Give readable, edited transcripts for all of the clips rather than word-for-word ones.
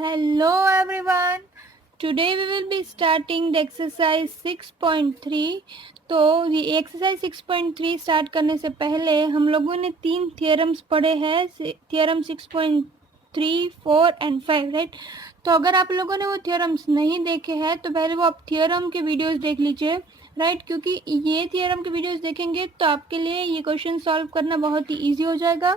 Hello everyone. Today we will be starting the exercise 6.3. तो ये exercise 6.3 start करने से पहले हम लोगों ने 3 थियरम्स पढ़े हैं, थियरम 6.3, 4 एंड 5, राइट। तो अगर आप लोगों ने वो थियरम्स नहीं देखे हैं तो पहले वो आप थियरम के वीडियोस देख लीजिए, राइट, क्योंकि ये थियरम के वीडियोस देखेंगे तो आपके लिए ये क्वेश्चन सॉल्व करना बहुत ही ईजी हो जाएगा।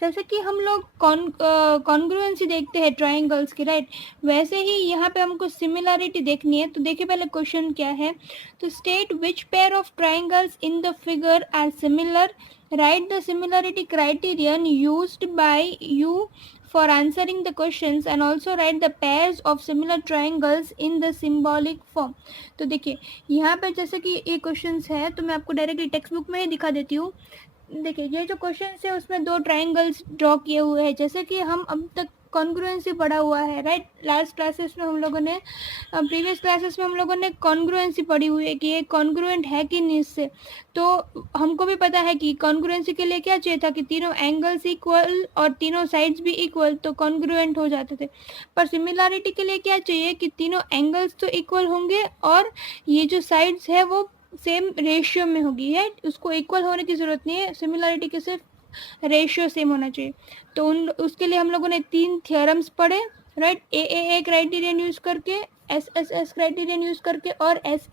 जैसे कि हम लोग कॉन्ग्रुएंसी देखते हैं ट्राइंगल्स की, राइट, वैसे ही यहाँ पे हमको सिमिलरिटी देखनी है। तो देखिए पहले क्वेश्चन क्या है। तो state which pair of triangles in the figure are similar, right the similarity criterion used by you for answering the questions and also write the pairs of similar triangles in the symbolic form। तो देखिए यहाँ पे जैसे कि ये questions है तो मैं आपको डायरेक्टली टेक्स्ट बुक में ही दिखा देती हूँ। देखिए ये जो क्वेश्चन है उसमें 2 ट्राइंगल्स ड्रॉ किए हुए हैं, जैसे कि हम अब तक कॉन्ग्रुएंसी पढ़ा हुआ है, राइट। लास्ट क्लासेस में हम लोगों ने प्रीवियस क्लासेस में हम लोगों ने कॉन्ग्रुएंसी पढ़ी हुई है कि ये कॉन्ग्रुएंट है कि नहीं इससे। तो हमको भी पता है कि कॉन्ग्रुएंसी के लिए क्या चाहिए था कि तीनों एंगल्स इक्वल और तीनों साइड्स भी इक्वल, तो कॉन्ग्रुएंट हो जाते थे। पर सिमिलरिटी के लिए क्या चाहिए कि तीनों एंगल्स तो इक्वल होंगे और ये जो साइड्स है वो सेम रेशियो में होगी, है। उसको इक्वल होने की ज़रूरत नहीं है, सिमिलरिटी के सिर्फ रेशियो सेम होना चाहिए। तो उसके लिए हम लोगों ने 3 थियरम्स पढ़े, राइट। ए क्राइटेरियन यूज़ करके, एस क्राइटेरियन यूज़ करके और एस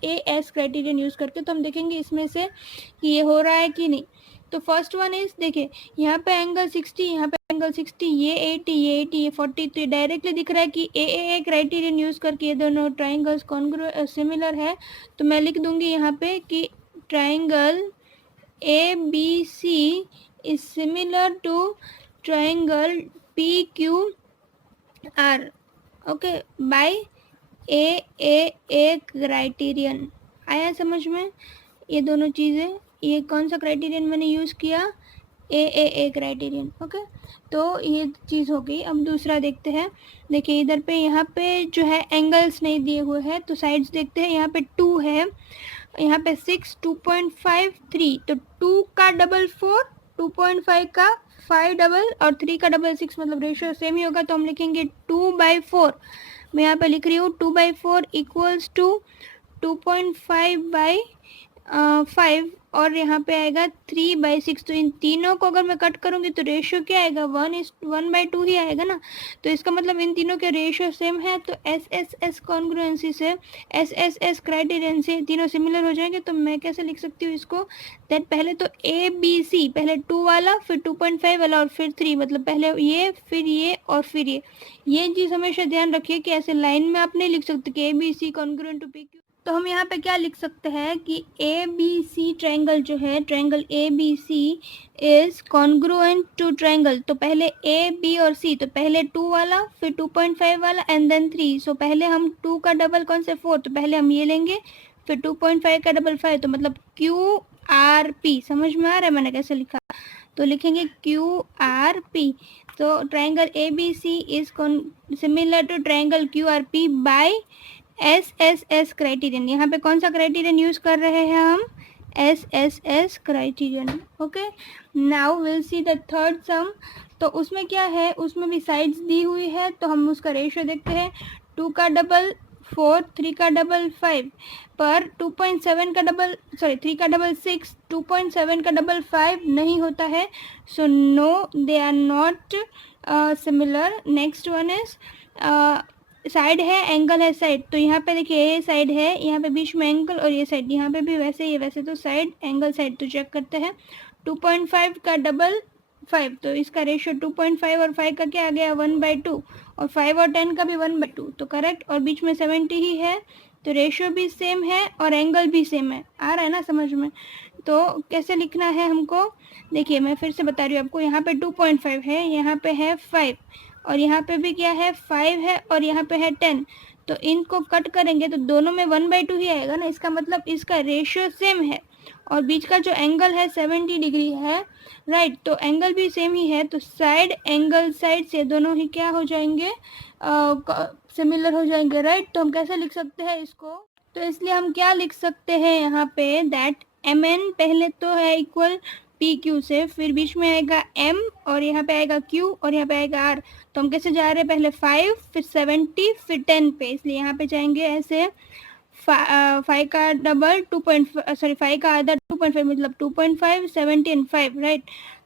क्राइटेरियन यूज़ करके। तो हम देखेंगे इसमें से कि ये हो रहा है कि नहीं। तो फर्स्ट वन इज, देखिए यहाँ पे एंगल 60, यहाँ पे एंगल 60, ये 80, ये 80, ये 40। तो ये डायरेक्टली दिख रहा है कि ए क्राइटेरियन यूज़ करके ये दोनों ट्राइंगल्स सिमिलर है। तो मैं लिख दूंगी यहाँ पे कि triangle A B C is similar to triangle P Q R, okay, by A criterion. आया समझ में ये दोनों चीज़ें? ये कौन सा क्राइटेरियन मैंने यूज़ किया? ए क्राइटेरियन, ओके। तो ये चीज़ हो गई। अब दूसरा देखते हैं। देखिए इधर पे यहाँ पे जो है एंगल्स नहीं दिए हुए हैं तो साइड्स देखते हैं। यहाँ पे 2 है, यहाँ पे 6, 2.5, 3। तो 2 का डबल 4, 2.5 का 5 डबल और 3 का डबल 6, मतलब रेशियो सेम ही होगा। तो हम लिखेंगे 2/4। मैं यहाँ पे लिख रही हूँ 2/4 इक्वल्स टू 2.5/5 और यहाँ पे आएगा 3/6। तो इन तीनों को अगर मैं कट करूँगी तो रेशियो क्या आएगा? 1:2 ही आएगा ना। तो इसका मतलब इन तीनों के रेशियो सेम है। तो एस कॉन्ग्रुएंसी से, एस क्राइटेरियन से तीनों सिमिलर हो जाएंगे। तो मैं कैसे लिख सकती हूँ इसको? दैट पहले तो ए बी सी, पहले 2 वाला, फिर 2.5 वाला और फिर 3, मतलब पहले ये फिर ये और फिर ये चीज़ हमेशा ध्यान रखिए कि ऐसे लाइन में आप नहीं लिख सकते कि A B C congruent to P Q. तो हम यहाँ पे क्या लिख सकते हैं कि ए बी सी ट्रायंगल जो है, triangle A B C is congruent to triangle. तो पहले ए बी और सी, तो पहले 2 वाला, फिर 2.5 वाला एंड देन 3। सो पहले हम 2 का डबल कौन से 4, तो पहले हम ये लेंगे, फिर 2.5 का डबल 5, तो मतलब क्यू आर पी। समझ में आ रहा है मैंने कैसे लिखा? तो लिखेंगे क्यू आर पी। तो triangle A B C is similar to triangle Q R P by S criterion. यहाँ पे कौन सा क्राइटेरियन यूज कर रहे हैं हम? S criterion, okay. Now will see the third सम। तो उसमें क्या है, उसमें भी साइड्स दी हुई है तो हम उसका रेशियो देखते हैं। 2 का डबल 4, 3 का डबल 5, पर 2.7 का डबल, सॉरी 3 का डबल 6, 2.7 का डबल 5 नहीं होता है। So no, they are not similar. Next one is side है, एंगल है साइड। तो यहाँ पे देखिए ये साइड है, यहाँ पे बीच में एंगल और ये साइड, यहाँ पे भी वैसे ही है। वैसे तो साइड एंगल साइड, तो चेक करते हैं। 2.5 का डबल 5, तो इसका रेशियो 2.5 और 5 का क्या आ गया? 1/2। और 5 और 10 का भी 1/2, तो करेक्ट। और बीच में 70 ही है, तो रेशियो भी सेम है और एंगल भी सेम है। आ रहा है ना समझ में? तो कैसे लिखना है हमको? देखिए मैं फिर से बता रही हूँ आपको। यहाँ पे 2.5 है, यहाँ पे है 5 और यहाँ पे भी क्या है? 5 है और यहाँ पे है 10। तो इनको कट करेंगे तो दोनों में 1/2 ही आएगा ना। इसका मतलब इसका रेशियो सेम है और बीच का जो एंगल है 70 डिग्री है, राइट। तो एंगल भी सेम ही है, तो साइड एंगल साइड से दोनों ही क्या हो जाएंगे? सिमिलर हो जाएंगे, राइट। तो हम कैसे लिख सकते हैं इसको? तो इसलिए हम क्या लिख सकते हैं यहाँ पे? दैट एम एन पहले तो है इक्वल पी क्यू से, फिर बीच में आएगा एम और यहाँ पे आएगा क्यू और यहाँ पे आएगा आर। तो हम कैसे जा रहे हैं, पहले 5 फिर 70 फिर 10 पे, इसलिए यहाँ पे जाएंगे ऐसे 5 का डबल 2.5 सॉरी 5 का आधा 2.5 मतलब 2.5 70 एंड 5 राइट।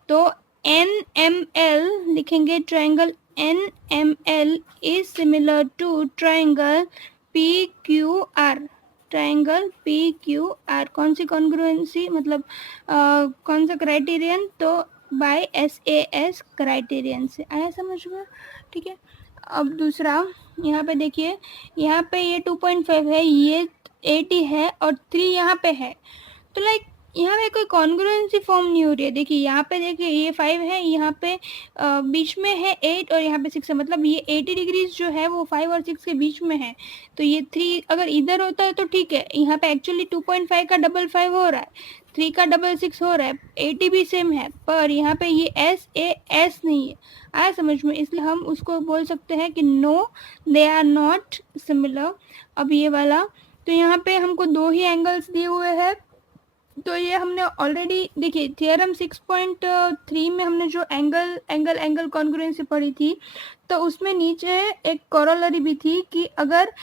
तो एन एम एल लिखेंगे, triangle N M L is similar to triangle P Q R. Triangle P Q R कौन सी कॉन्ग्रुएंसी मतलब कौन सा क्राइटेरियन, तो बाय SAS क्राइटेरियन से। आया समझ में, ठीक है। अब दूसरा यहाँ पे देखिए, यहाँ पे ये 2.5 है, ये 80 है और 3 यहाँ पे है, तो लाइक यहाँ पे कोई कॉन्ग्रुएंसी फॉर्म नहीं हो रही है। देखिए यहाँ पे, देखिए ये 5 है, यहाँ पे बीच में है 8 और यहाँ पे 6 है, मतलब ये 80 डिग्रीज जो है वो 5 और 6 के बीच में है। तो ये 3 अगर इधर होता है तो ठीक है, यहाँ पे एक्चुअली 2.5 का डबल 5 हो रहा है, 3 का डबल 6 हो रहा है, 80 भी सेम है, पर यहाँ पे ये SAS नहीं है। आया समझ में, इसलिए हम उसको बोल सकते हैं कि no they are not similar. अब ये वाला, तो यहाँ पे हमको 2 ही एंगल्स दिए हुए हैं, तो ये हमने ऑलरेडी देखिए थियरम 6.3 में हमने जो एंगल कॉन्ग्रुएंसी पढ़ी थी, तो उसमें नीचे एक कोरोलरी भी थी कि अगर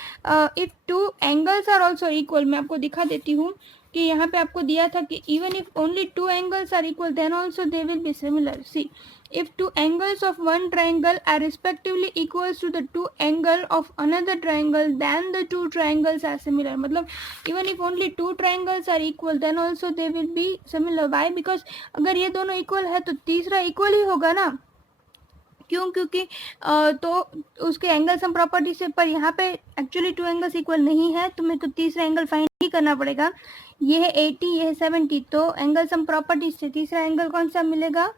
if 2 angles are also equal, मैं आपको दिखा देती हूँ कि यहाँ पे आपको दिया था कि even if only 2 angles are equal then also they will be similar. See, if 2 angles of one triangle are respectively equals to the 2 angle of another triangle, then the 2 triangles are similar। मतलब even if only 2 triangles are equal then also they will be similar। why? because अगर ये दोनों equal है तो तीसरा equal ही होगा ना, क्यों? क्योंकि तो उसके एंगल सम प्रॉपर्टी से, पर यहाँ पे एक्चुअली 2 एंगल्स इक्वल नहीं है, तो मेरे को तीसरा एंगल फाइंड ही करना पड़ेगा। ये है 80, ये है 70, तो एंगल सम प्रॉपर्टी से तीसरा एंगल कौन सा मिलेगा,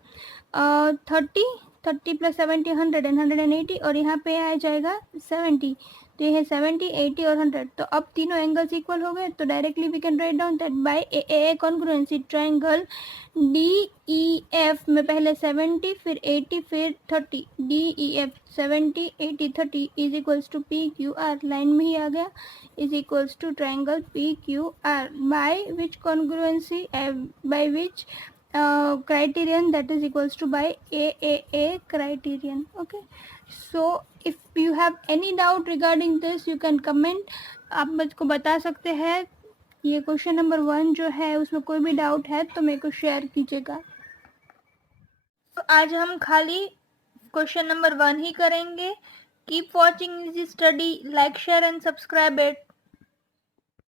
30 प्लस 70 100 एंड 180, और यहाँ पे आ जाएगा 70, तो ये है 70 80 और 100। तो अब तीनों एंगल्स इक्वल हो गए, तो directly we can write down that by A congruency triangle DEF में पहले 70 फिर 80 फिर 30, DEF 70 80 30 is equals to PQR, line में ही आ गया, is equals to triangle PQR by which congruency, by which criterion, that is equals to by AAA criterion। okay, so if you have any doubt regarding this you can comment, आप मुझको बता सकते हैं। ये क्वेश्चन नंबर 1 जो है उसमें कोई भी डाउट है तो मेरे को शेयर कीजिएगा। तो आज हम खाली क्वेश्चन नंबर 1 ही करेंगे। Keep watching easy study, like share and subscribe it.